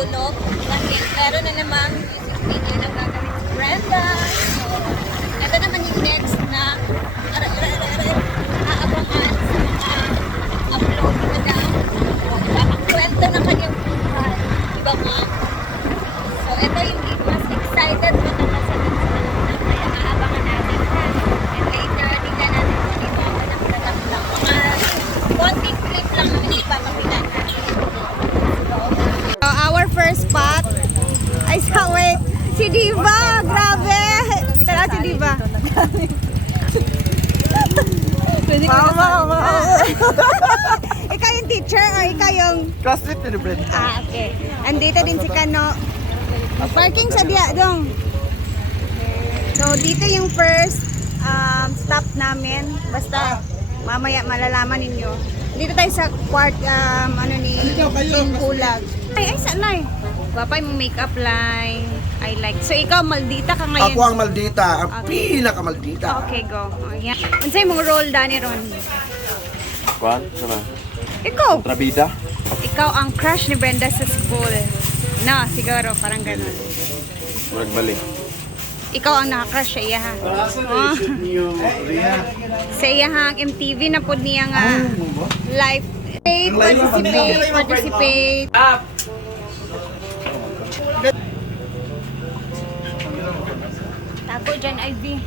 tunog. Dahil meron na namang music video na gagawin si Brenda. So, ito naman yung next na aabangan sa mga upload na daw. Kwento ng kanyang buhay. Diba nga? So, ito yung mas excited na nakasalit sa kanila. Kaya aabangan natin ha. And later, tingnan natin kung ito ako ng product lang. Mga konting clip lang naman ipapapilan natin. So, our first spot ay sa wait. Si Diva! Grabe! Tara si Diva. Mama. Ikaw yung teacher o ikaw yung... Classmate ni Brenda. Okay. Andito din si Kano. Parking sa diya dong. So, dito yung first stop namin. Basta, mamaya malalaman ninyo. Dito tayo sa King Bulag. Ay, saan na eh? Guwapa yung makeup line. I like. So, ikaw, Maldita ka ngayon. Ako ang Maldita, ang pinaka-Maldita. Okay, go. Ayan. Unsay mong role, Danny Ron? Kuan, sama. Ikaw. Trabida. Ikaw ang crush ni Brenda sa school. No, siguro, parang ganun. Murag bali. Ikaw ang nakakrush sa iya ha. Oh. Sa iya ha, ang MTV na po niya nga live. Participate. Tago dyan, Ivy.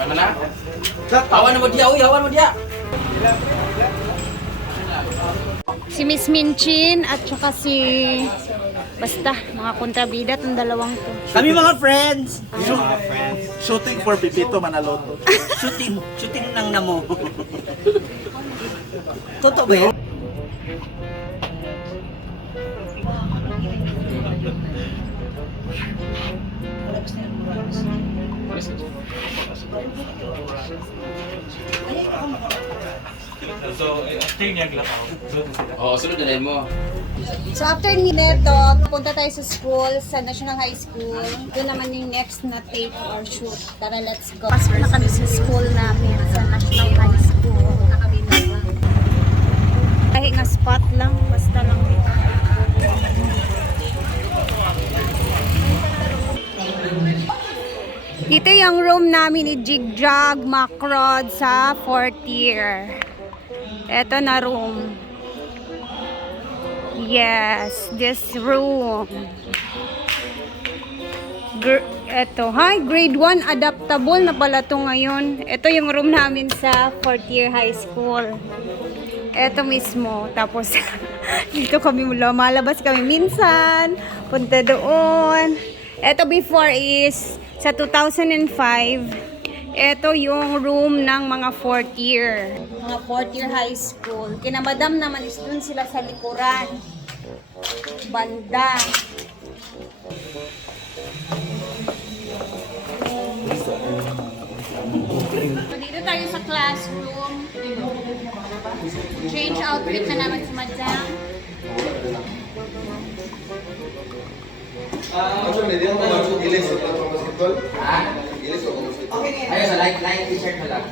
Ano na? Hawan mo dia, uy, hawan mo dia. Si Miss Minchin at saka si... Basta, mga kontrabida itong dalawang to. Kami mga friends. Shooting for Pipito Manaloto. Shooting ng namo. Totoo ba yun? Oh, sunod na mo. So after ni Neto, punta tayo sa school, sa National High School. Doon naman yung next na tape or shoot. Tara, let's go. Pasok na kami sa school namin, sa National High School. Kahit nga spot lang, basta lang dito. Dito yung room namin ni Jigjag Macrod sa 4th year. Ito na room. Yes, this room. Ito, hi, grade 1 adaptable na pala to ngayon. Ito yung room namin sa 4th year high school. Ito mismo. Tapos, dito kami lumalabas kami minsan. Punta doon. Ito before is sa 2005. Ito yung room ng mga 4th year. Mga 4th year high school. Kina madam naman is dun sila sa likuran. Banda. So, dito tayo sa classroom. Change outfit na naman si madam. Ayo sa light t-shirt na lang.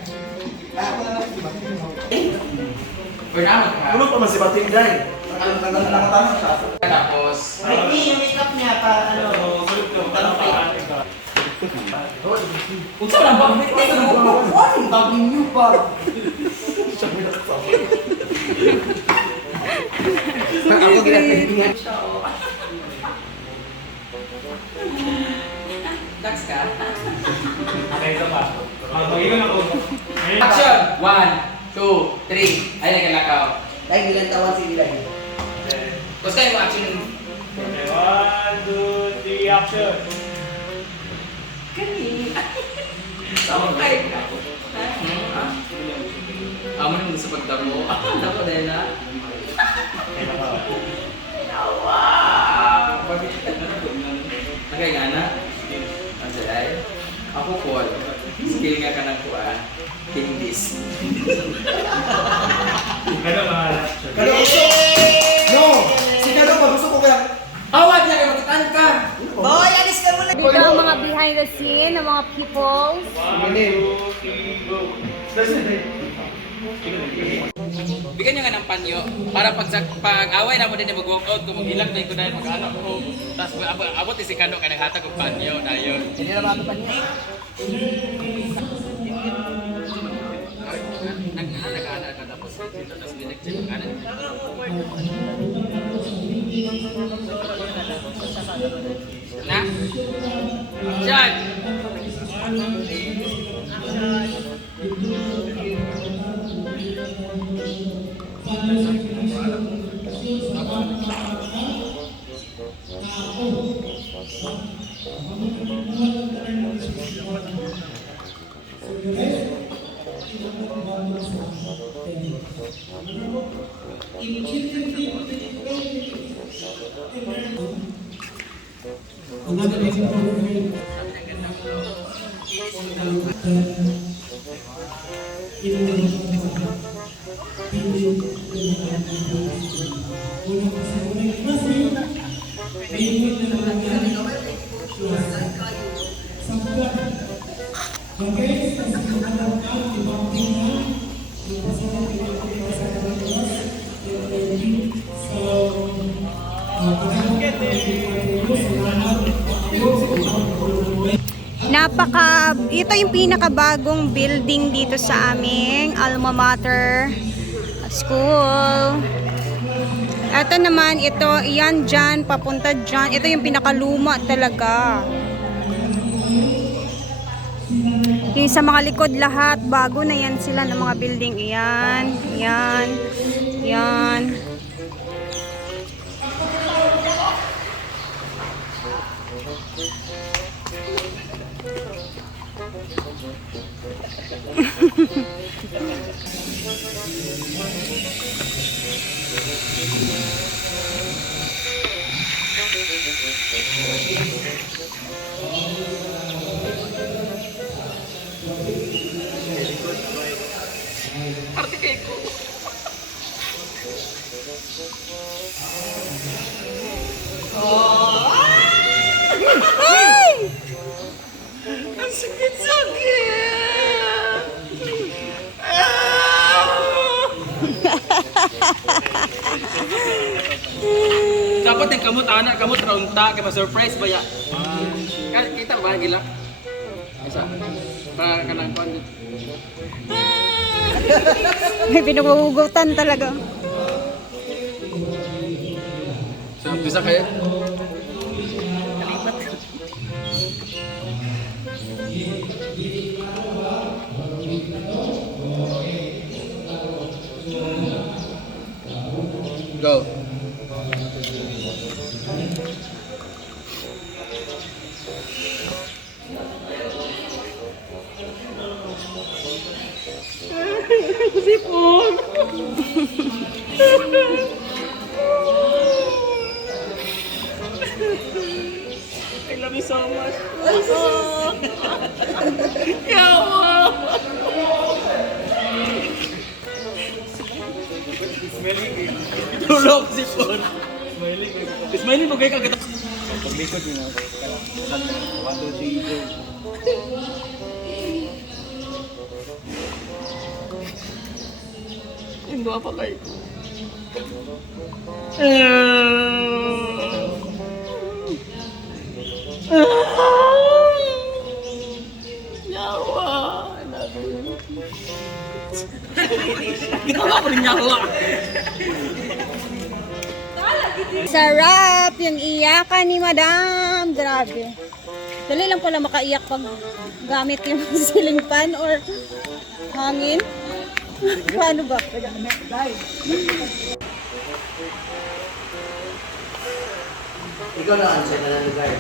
Bernama ka. Puno pa man si Bating Day. Nakatanong siya. Tapos, Yung makeup niya pa, unsa lang ba? Ano bagay niyo pa? Ako ginagalingan siya. Dax ka? Action! 1, 2, 3. Ay, nagalakaw. dahil bilang tawan si Dilay. Tapos kayo mo action. 1, 2, 3, action! Sama kayo. Ha? Amo naman sa pagdamo. Damo dahil na. Nawa! Bakit ka na? Okay nga na. Ang salay. Ako po. Skill nga ka ng kuha. Hindis. Ganun mga last shot. No! Sinalo pa, gusto ko kaya... Awad niya kayo, makitaan ka! Boy, alis ka muna! Dito ang mga behind the scene ng mga people. 1, 2, 3, go! Bigyan nyo nga ng panyo para pag away na mo din mag-walk out kung mag-ilag na ko dahil mag-ano ko. Tapos abot si Kano ka naghatag ng panyo na yun. Hindi na ba ito pa niya? Nag-ana ka tapos dito tapos binag-check ang kanan. Na? Diyan! Ito yung pinakabagong building dito sa aming alma mater school. Ito naman, yan dyan, papunta dyan. Ito yung pinakaluma talaga. Yung sa mga likod lahat, bago na yan sila ng mga building. Yan, yan, yan. Arte kayo ko. Ay! Ang sakit-sakit! Dapat yung kamot anak, kamot raunta, kaya ma-surprise ba ya? Kita ba gila? Isa. Para ka lang kuhan dito. May pinagugutan talaga. So, bisa kayo? Go. Sipon. I love you so much. Yawa. Tulog sipon. Smiling mo kayo kagata. Paglikod yun ako. 1, 2, 3, go. Hindi pa kayo. Yawa. Ginawa ko rin yawa. Sarap yung iyakan ni Madam. Grabe. Dali lang pala makaiyak pag gamit yung ceiling fan or hangin. Paano ba? Ikaw na answer na ng lugar.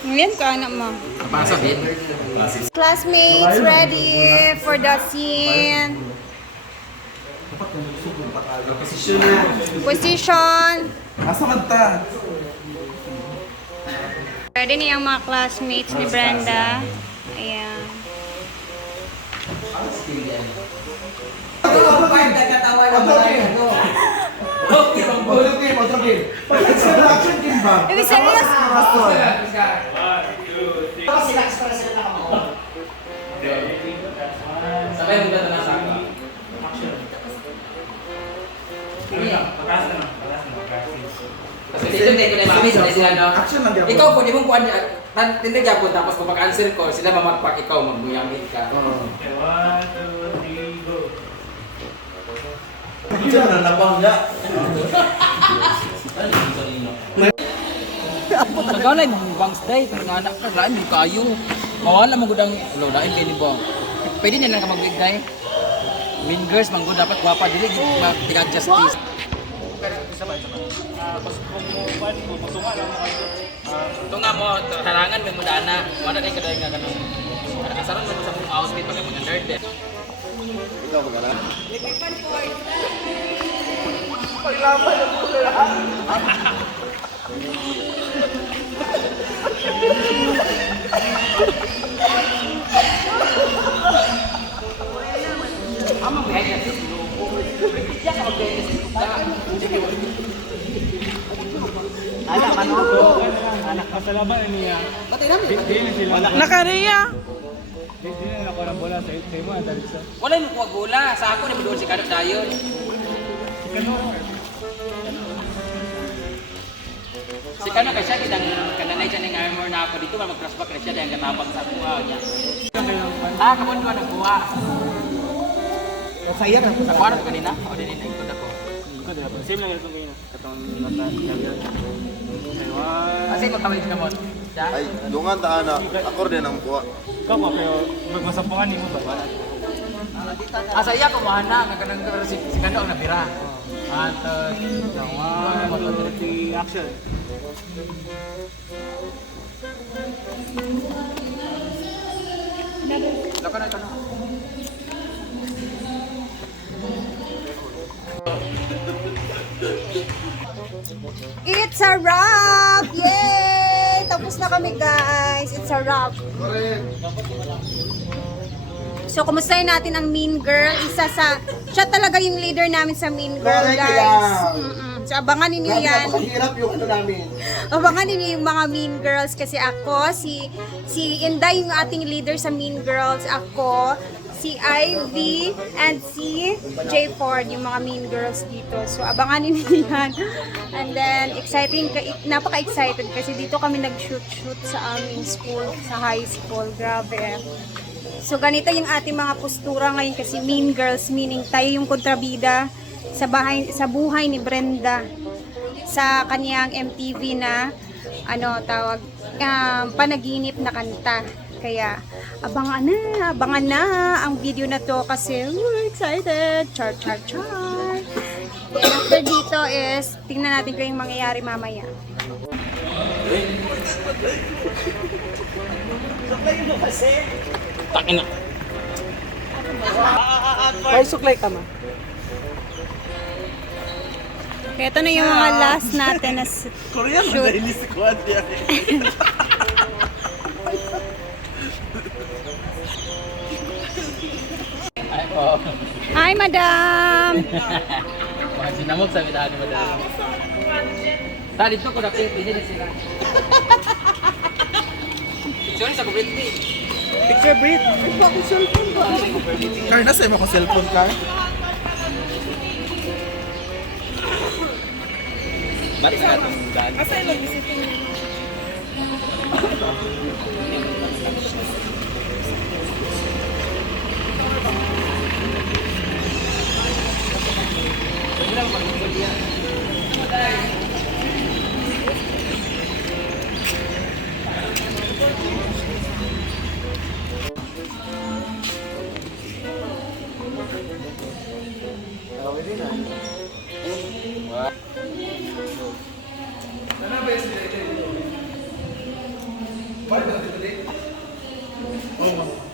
Ngayon ka anak mo. Pasa din. Classmates, ready for the scene. Posisyon na. Position. Asa man ta? Ready na yung mga classmates ni Brenda. Ayan. Otro game. Action game ba? Ibig serious? One, two, Kasi relax para sila nakamaon. Sabay mo ba na sa ako? Kasi dito hindi ko na mami sa sila no. Action lang gyapon. Ikaw po di mo kuan tindig gyapon tapos pag answer ko sila mamagpak ikaw magbuyangit ka. Action na nabangga. Magaw na yung bangs day pero anak ka lain mo kayo. Mawala mo gudang lo lain kay ni bang. Pwede niya lang ka magbigay. Mean girls manggod dapat gwapa dili tigag justice. Ito nga mo, harangan may mudana. Wala kayo kadali nga ganun. Kasaran mo sa mong outfit pag mga nerd eh. Ikaw ba ka na? Amang behaya sa sinuko. Diyan ka magbehaya sa sinuko. Anak, ano ako? Anak masalaman niya. Pati namin. Di na sila. Nakariya. Di na ako ng bola sa mo dali sa. Wala yung kuwag bola. Sa ako na madoon si Kadok Dayon. Si Kano kay siya, kitang kananay siya ng armor na ako dito, mag-crossback na siya dahil katapang sa kuha niya. Kamundo na kuha. Saya na. Sa kwarto kanina, o din na ikot ako. Same lang ito ngayon. Katong mata lagyan. Kasi magkawin ka mo. Siya? Ay, dungan ta ana. Ako din ang kuha. Ikaw pa pero magmasapungan ni mo ba? Sa iya kumahan na, nagkanang si Kano ang nabira. Antos, Action. Laka na ito na. It's a wrap! Yay! Tapos na kami guys. It's a wrap. So, kumustahin natin ang Mean Girl. Siya talaga yung leader namin sa Mean Girl, Correct guys. yan. So, abangan ninyo yan. Napakahirap yung ano namin. Abangan ninyo yung mga Mean Girls kasi ako, si Inday yung ating leader sa Mean Girls. Ako, si Ivy, and si J Ford, yung mga Mean Girls dito. So, abangan ninyo yan. And then, napaka-excited kasi dito kami nag-shoot sa aming school, sa high school. Grabe. So, ganito yung ating mga postura ngayon kasi Mean Girls, meaning tayo yung kontrabida sa buhay ni Brenda sa kanyang MTV na panaginip na kanta. Kaya abangan na ang video na to kasi we're excited. Char. Then after dito is tingnan natin kung yung mangyayari mamaya. Takin na. May suklay ka ma. Kaya ito na yung mga last natin na shoot. Ay po. Hi, madam! Mga sinamog sa midaan mo dahil. Tadi dito ko napili na sila. Picture sa Britney. Picture breath. Car na sa mo ko cellphone car. Balik sa atong daan. Asay mo visiting.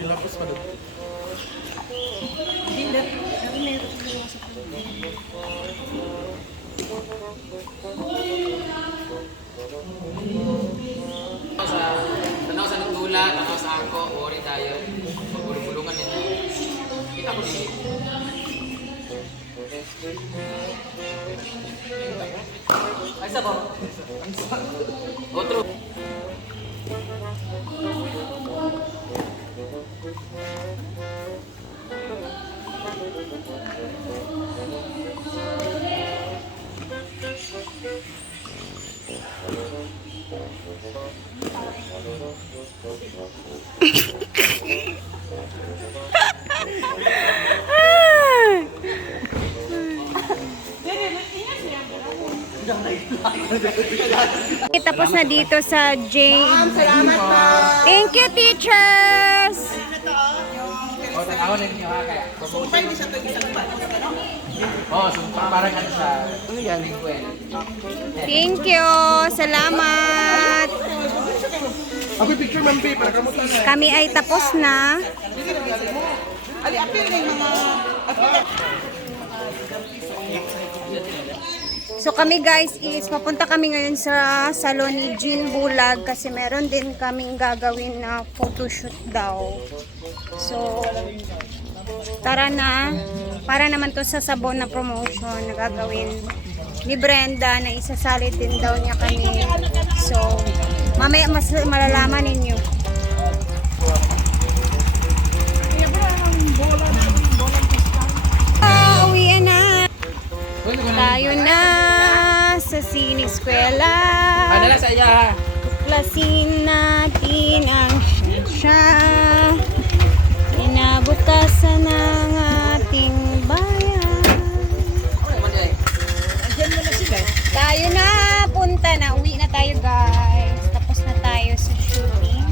Ilapos pa doon. Tanaw sa nagdula, tanaw sa ako, worry tayo. Magulong-gulungan nito. Kita ko din. Ay, sa ko? Otro. Tapos na dito sa J. Thank you, teachers! O, tanawan na ninyo ha, kaya. Sumpay, di siya ito isang Oo, sumpay, parang ano sa... Ano yan? Thank you! Salamat! Ako picture ma'am P, para kamusta na. Kami ay tapos na. So kami guys is papunta kami ngayon sa salon ni Jean Bulag kasi meron din kaming gagawin na photoshoot daw. So tara na, para naman to sa sabon na promotion na gagawin ni Brenda na isasalit din daw niya kami. So mamaya mas malalaman ninyo. Uwi na. Tayo na sa Sining Eskwela. Ano lang sa iya ha? Tuklasin natin ang siya. Inabukasan ng ating bayan. Tayo na, punta na. Uwi na tayo guys. Tapos na tayo sa shooting.